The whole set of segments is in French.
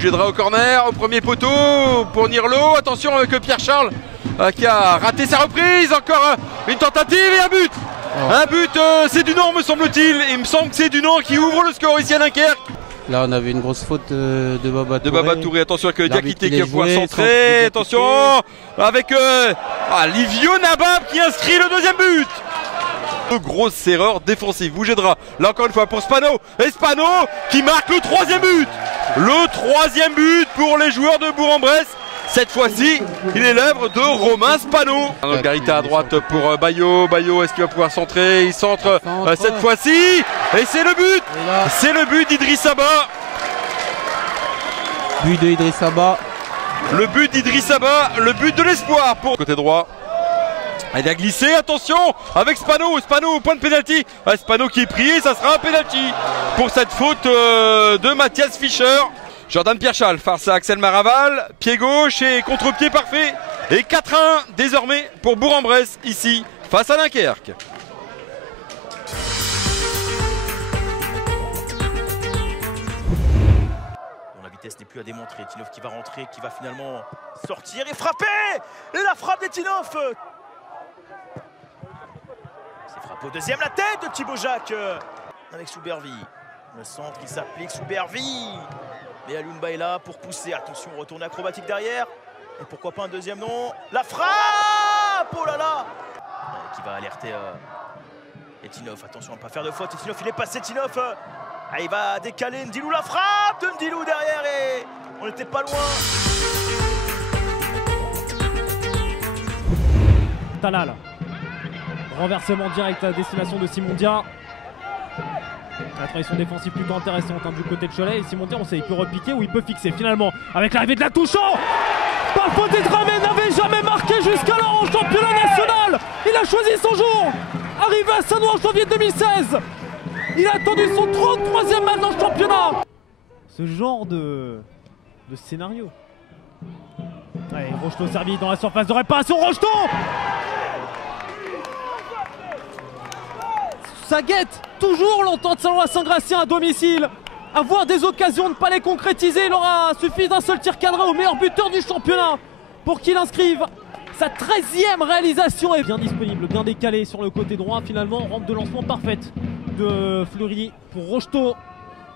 Bougedra au corner, au premier poteau pour Nirlo. Attention avec Pierre-Charles qui a raté sa reprise. Encore une tentative et un but. Un but, c'est Dunant me semble-t-il. Il me semble que c'est Dunant qui ouvre le score ici à Dunkerque. Là on avait une grosse faute de Baba Touré. De Baba Touré, attention avec Diakité qui va pouvoir centrer. Attention avec Livio Nabab qui inscrit le deuxième but. Grosse erreur défensive. Bougedra, là encore une fois pour Spano. Et Spano qui marque le troisième but. Le troisième but pour les joueurs de Bourg-en-Bresse. Cette fois-ci, il est l'œuvre de Romain Spano. Garita à droite pour Bayo. Bayo, est-ce qu'il va pouvoir centrer? Il centre cette fois-ci. Et c'est le but. C'est le but d'Idriss Abba. But de Idriss Abba. Le but d'Idriss Abba, le but de l'espoir pour côté droit. Il a glissé, attention avec Spano, Spano au point de pénalty. Spano qui est pris, ça sera un pénalty pour cette faute de Mathias Fischer. Jordan Pierre-Charles face à Axel Maraval, pied gauche et contre-pied parfait. Et 4-1 désormais pour Bourg-en-Bresse ici face à Dunkerque. La vitesse n'est plus à démontrer. Tinov qui va rentrer, qui va finalement sortir et frapper. Et la frappe d'Etinov. C'est frappe au deuxième, la tête de Thibaut Jacques avec Soubervi. Le centre qui s'applique, Soubervi. Et Alumba est là pour pousser. Attention, retourne acrobatique derrière. Et pourquoi pas un deuxième nom. La frappe. Oh là là. Qui va alerter Etinov. Attention à ne pas faire de faute. Etinov, il est passé. Etinov. Il va décaler Ndilou. La frappe de Ndilou derrière. Et on n'était pas loin. Talal. Renversement direct à destination de Simondia. La transition défensive plutôt intéressante du côté de Cholet. Et Simondia, on sait, il peut repiquer ou il peut fixer finalement. Avec l'arrivée de la touche. Par faute Dramé n'avait jamais marqué jusqu'alors en championnat national. Il a choisi son jour. Arrivé à Saint-Ouen en janvier 2016. Il a attendu son 33e match dans le championnat. Ce genre de scénario. Allez, Rocheteau servi dans la surface de réparation. Rocheteau. Ça guette toujours l'entente de Saint-Ouen à Saint-Gratien à domicile. Avoir des occasions, ne pas les concrétiser, il aura suffi d'un seul tir cadré au meilleur buteur du championnat pour qu'il inscrive sa 13e réalisation. Est bien disponible, bien décalé sur le côté droit. Finalement, rampe de lancement parfaite de Fleury pour Rocheteau.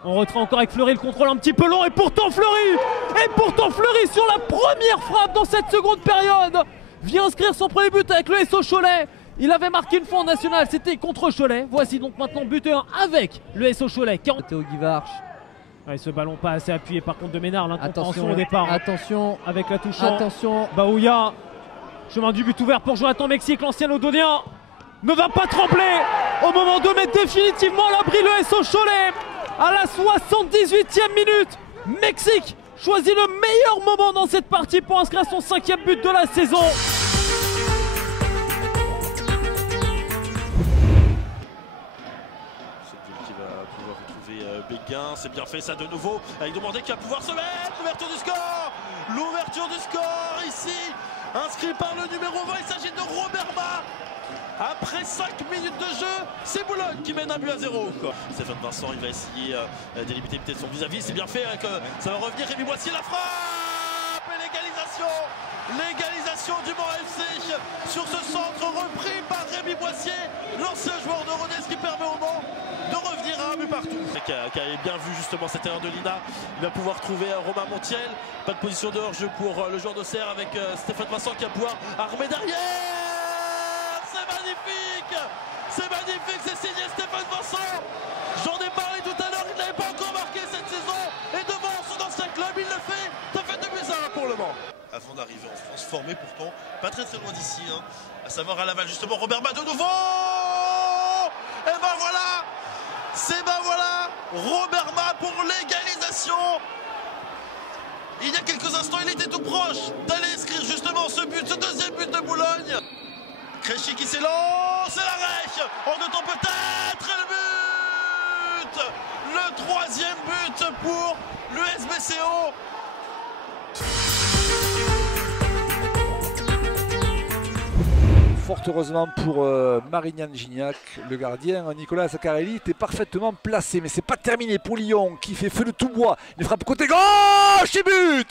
On retrait encore avec Fleury, le contrôle un petit peu long et pourtant Fleury sur la première frappe dans cette seconde période vient inscrire son premier but avec le SO Cholet. Il avait marqué une fois en national, c'était contre Cholet. Voici donc maintenant buteur avec le SO Cholet. Théo Guivarch. Ouais, ce ballon pas assez appuyé par contre de Ménard, l'incompréhension au départ. Attention avec la touche. Attention. Baouya. Chemin du but ouvert pour Jonathan Mexique, l'ancien Lodonien. Ne va pas trembler au moment de mettre définitivement à l'abri le SO Cholet. À la 78e minute, Mexique choisit le meilleur moment dans cette partie pour inscrire son 5e but de la saison. Béguin, c'est bien fait ça de nouveau avec Demandé qui va pouvoir se mettre. L'ouverture du score ici, inscrit par le numéro 20, il s'agit de Robert Ma. Après 5 minutes de jeu, c'est Boulogne qui mène un but à 0. Stéphane Vincent, il va essayer d'éliminer peut-être son vis-à-vis, c'est bien fait, ça va revenir. Rémi Boissier, la frappe et l'égalisation du Mans FC sur ce centre repris par Rémi Boissier, l'ancien joueur de Rodez qui permet au Mans de revenir à un but partout. Qui avait bien vu justement cette erreur de Lina, il va pouvoir trouver Romain Montiel, pas de position de hors-jeu pour le joueur d'Auxerre avec Stéphane Vincent qui va pouvoir armer derrière. C'est magnifique, c'est signé Stéphane Vincent. J'en ai parlé tout à l'heure, il n'avait pas encore marqué cette saison et devant son ancien club, il le fait. Ça fait 2-1 pour le Mans. Avant d'arriver en France, formé pourtant pas très loin d'ici, à savoir à Laval justement. Robert Ma de nouveau. Et ben voilà, Robert Ma pour l'égalisation. Il y a quelques instants, il était tout proche d'aller inscrire justement ce but, ce deuxième but de Boulogne. Créchy qui s'élance, et l'arrêt en deux temps peut-être, et le but, le 3e but pour le SBCO. fort heureusement pour Marignan Gignac, le gardien. Nicolas Zaccarelli était parfaitement placé, mais c'est pas terminé pour Lyon qui fait feu de tout bois. Il frappe côté gauche et but.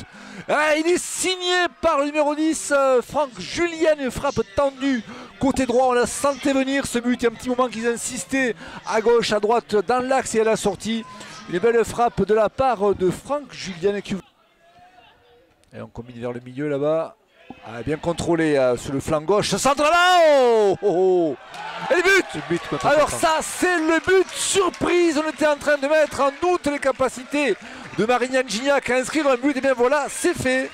Il est signé par le numéro 10, Franck Julien, une frappe tendue côté droit. On la sentait venir ce but. Il y a un petit moment qu'ils insistaient à gauche, à droite, dans l'axe et à la sortie. Une belle frappe de la part de Franck Julien. Et on combine vers le milieu là-bas. Bien contrôlé sur le flanc gauche. Ce centre là, et le but, alors ça c'est le but surprise. On était en train de mettre en doute les capacités de Marignan Gignac à inscrire un but. Et bien voilà, c'est fait.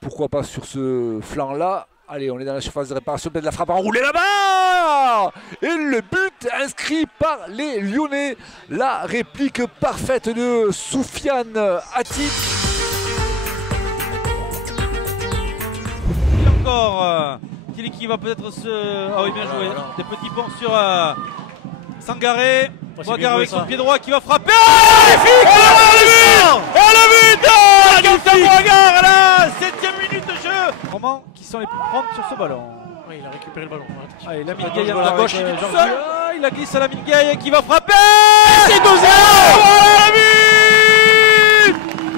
Pourquoi pas sur ce flanc là. Allez, on est dans la surface de réparation, peut-être la frappe enroulée là-bas. Et le but inscrit par les Lyonnais. La réplique parfaite de Soufiane Hatib. Tilly qui va peut-être se... Ah oui, bien joué. Voilà. Des petits ponts sur Sangaré. Boigard avec son pied droit qui va frapper. Magnifique. Le but Quentin Boigard à la 7e minute de jeu. Comment qui sont les plus prompts sur ce ballon. Oui, il a récupéré le ballon. Allez, Lamine Gaye à gauche, il est tout seul. Il a glissé à Lamine Gaye qui va frapper. C'est 2-0.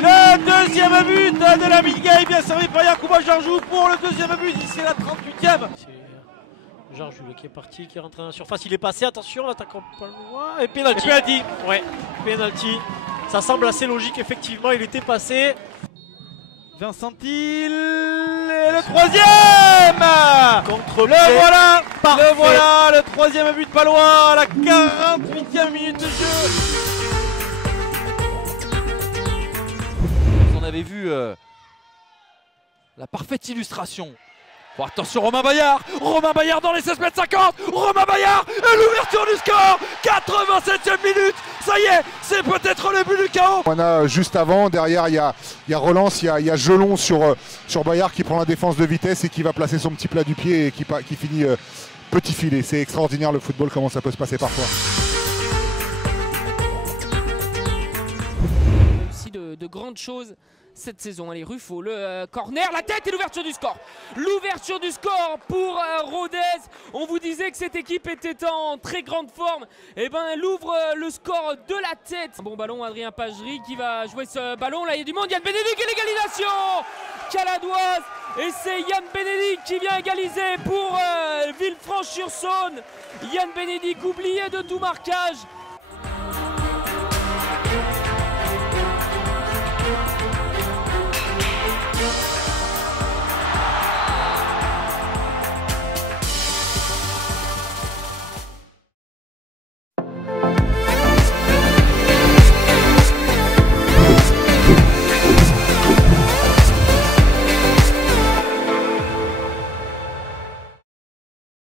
Le deuxième but de Lamine Gaye, bien servi par Yacouba Jarjou pour le deuxième but, c'est la 38e. C'est Jarjou qui est parti, qui est rentré dans la surface, il est passé, attention, l'attaquant pas loin, et penalty. Ouais, penalty. Ça semble assez logique, effectivement, il était passé. Vincent Thiel, et le troisième contre le voilà, le troisième but palois à la 48e minute de jeu. On avait vu la parfaite illustration. Oh, attention, Romain Bayard dans les 16 mètres 50, Romain Bayard et l'ouverture du score, 87e minute, ça y est, c'est peut-être le but du chaos. On a juste avant, derrière il y a relance, il y a Gelon sur Bayard qui prend la défense de vitesse et qui va placer son petit plat du pied et qui finit petit filet. C'est extraordinaire le football, comment ça peut se passer parfois. Aussi de grandes choses cette saison. Allez, Ruffo, le corner, la tête et l'ouverture du score. L'ouverture du score pour Rodez. On vous disait que cette équipe était en très grande forme. Et ben elle ouvre le score de la tête. Un bon ballon, Adrien Pagerie qui va jouer ce ballon. Là il y a du monde, Yann Bénédicte et l'égalisation caladoise. Et c'est Yann Bénédicte qui vient égaliser pour Villefranche-sur-Saône. Yann Bénédicte oublié de tout marquage.